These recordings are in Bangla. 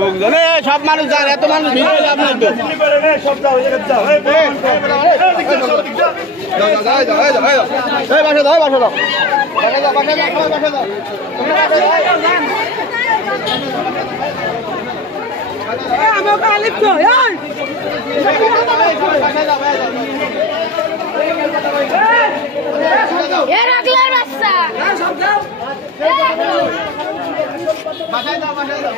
লোকজনে সব মানুষ যান, এত মানুষ ভিড় হয়ে যাবে বাসায় যাও, বাসায় যাও।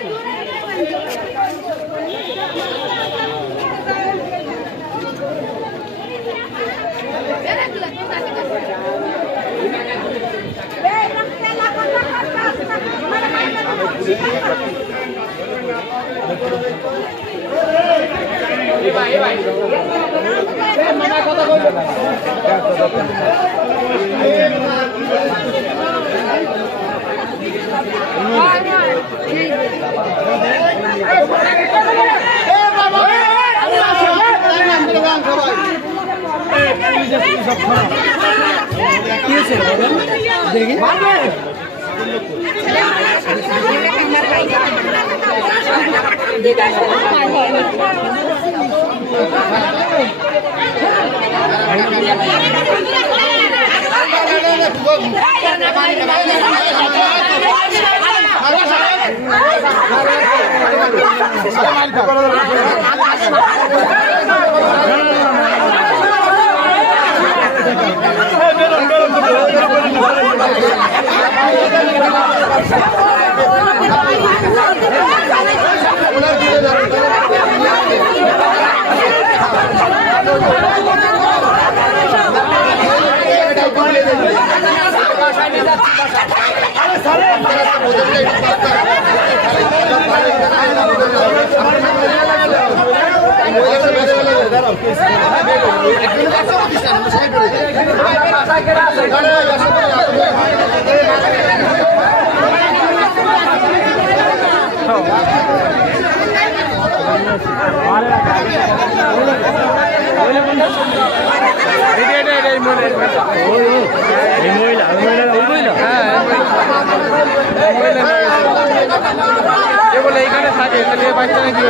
বলে এইখানে থাকে তাহলে বাচ্চা নাকি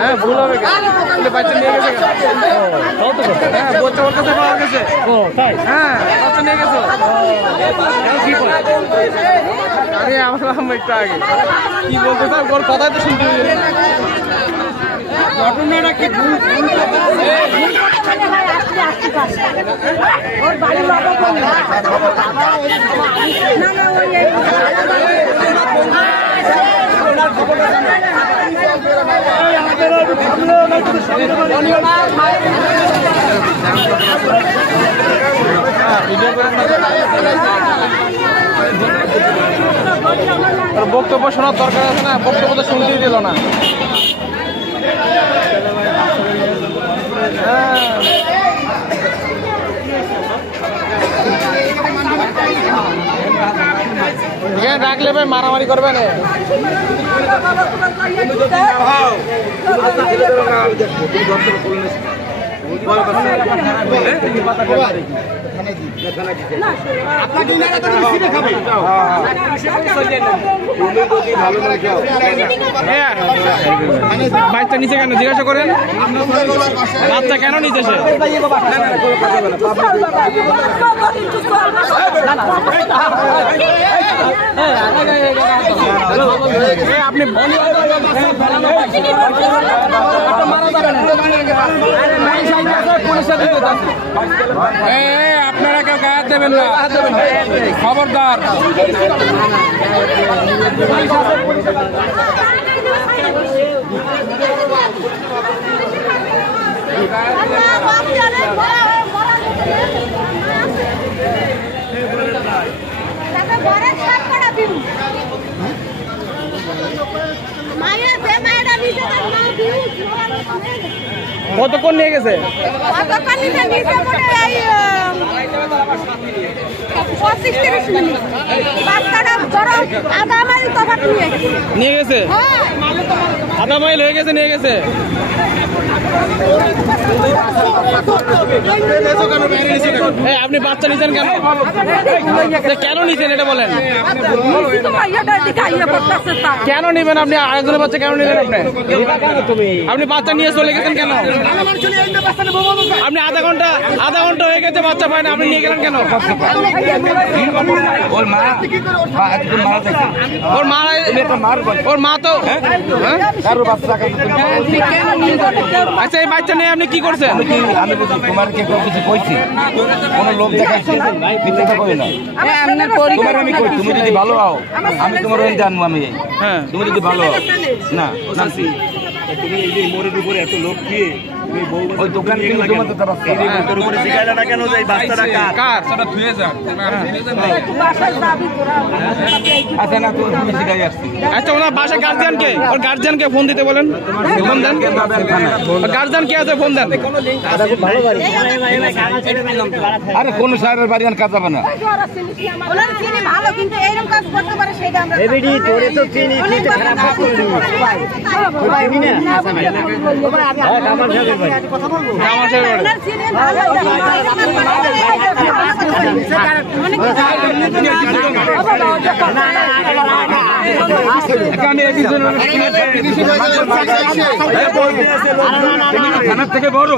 হ্যাঁ ভুল হবে বাচ্চা নিয়ে গেছে হ্যাঁ বাচ্চা ওর কাছে পাওয়া গেছে হ্যাঁ বাচ্চা নিয়ে গেছো আরে আমার একটু আগে কি বলতে স্যার ওর কথাই তো শুনতে ঘটনাটা কি বক্তব্য শোনার দরকার আছে না, বক্তব্য তো শুনতেই দিল না। রাখলে ভাই মারামারি করবে না। বাচ্চা নিচে কেন জিজ্ঞাসা করেন, বাচ্চা কেন নিচে সে আপনি আপনারা কেউ গায়ে দেবেন না, খবরদার। কতক্ষণ নিয়ে গেছে? 25-30 মিনিট। বাচ্চারা ধরো আধা মাইল তফাৎ নিয়ে গেছে। আধা মাইল হয়ে গেছে নিয়ে গেছে। আপনি বাচ্চা নিছেন কেন? কেন নিছেন এটা বলেন। কেন নিবেন আপনি? আরেকজনের বাচ্চা কেন নিবেন? আপনি বাচ্চা নিয়ে চলে গেছেন কেন? আপনি আধা ঘন্টা হয়ে গেছে বাচ্চা পায় না, আপনি নিয়ে গেলেন কেন? ওর মা তো আচ্ছা, এই বাচ্চা নিয়ে আপনি কি করছেন? আমি তোমার কে কিছু কইছি, কোন লোক দেখাইছে তুমি যদি ভালো হও আমি তোমার জানবো। আমি হ্যাঁ, তুমি যদি ভালো হও না তুমি এই যে মোড়ের উপরে এত লোক দিয়ে ওই দোকান থেকে কেন যে বাচ্চাটা কার? আচ্ছা না তুমি শিখাই আসছি। আচ্ছা, ওনার বাসায় গার্জিয়ানকে, ওর গার্জিয়ানকে ফোন দিতে বলেন। ফোন দেন, গার্জিয়ান কে আছে ফোন দেন। আরে কোন সাহেবের বাড়ি কাজ যাবে না। থানার থেকে বড়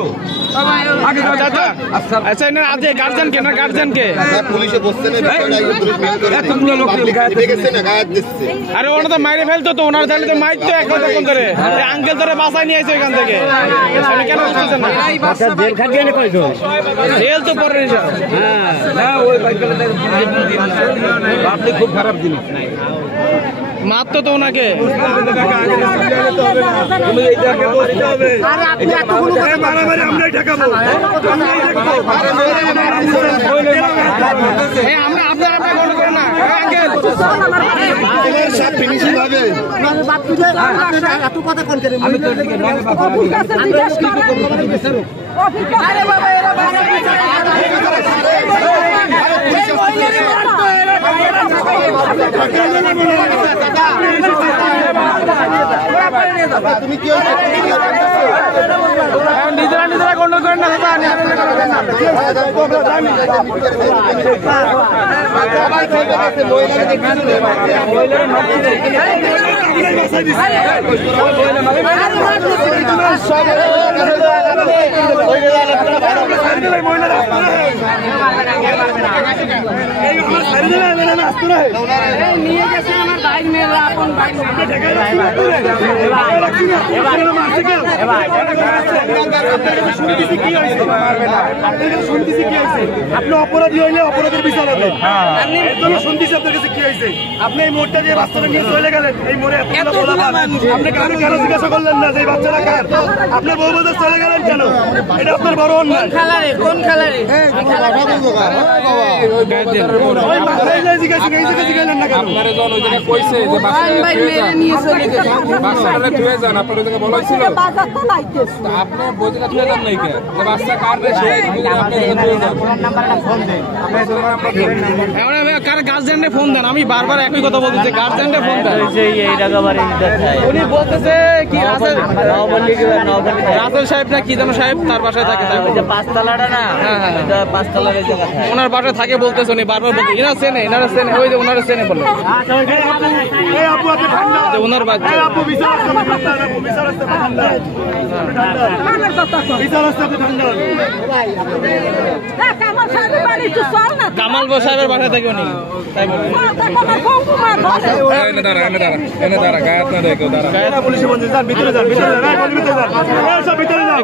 আচ্ছা, গার্জিয়ানকে না গার্জিয়ানকে পুলিশে বসছে না, আরে ওনা তো মাইরে ফেলতো তো, ওনার তাহলে তো মাইর তো এখন ধরে আঙ্কেল ধরে বাসায় নিয়ে আসছে এখান থেকে। আপনি কেন বুঝতেছেন না? জেল তো পরে আপনি খুব খারাপ জিনিস মারতো তো ওনাকে। আমরাই ঠেকাবো। তুমি কি নিজেরা কন্ট্রোল করেন না। নিয়ে গেছে আমার ভাই মেয়েরা আপন ভাই আপনি অপরাধী হইলে অপরাধের বিচার হবে। শুনতেছি আপনার কাছে কি হয়েছে। আপনি এই মোড়টা দিয়ে বাচ্চাটা নিয়ে চলে গেলেন, এই মোড়ে আপনি কেন জিজ্ঞাসা করলেন না যে বাচ্চাটা কার? আপনার বউ বাজার চলে গেলেন কেন? এটা আপনার বড় অন্যায়। কোন খেলারে জিজ্ঞাসা গেলেন না কেন? গার্জিয়ানকে ফোন দেন। আমি বারবার একই কথা বলতেছি, গার্জিয়ানকে ফোন দেন। উনি বলতেছে কি রাসেল সাহেব না কি যেন সাহেব, তার বাসায় থাকে। পাঁচতলাটা না, পাঁচতলার ওনার বাসায় থাকে বলতেছে, উনি বারবার বলতে এনারা চেনে, ওই যে ওনারা চেনে বললো ওনার বাচ্চা। কামাল সাহেবের বাসায় থাকে উনি।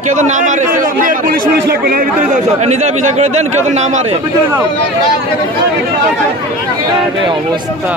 কেউ তো না মারে, নিজের বিচার করে দেন, কেউ তো না মারে। অবস্থা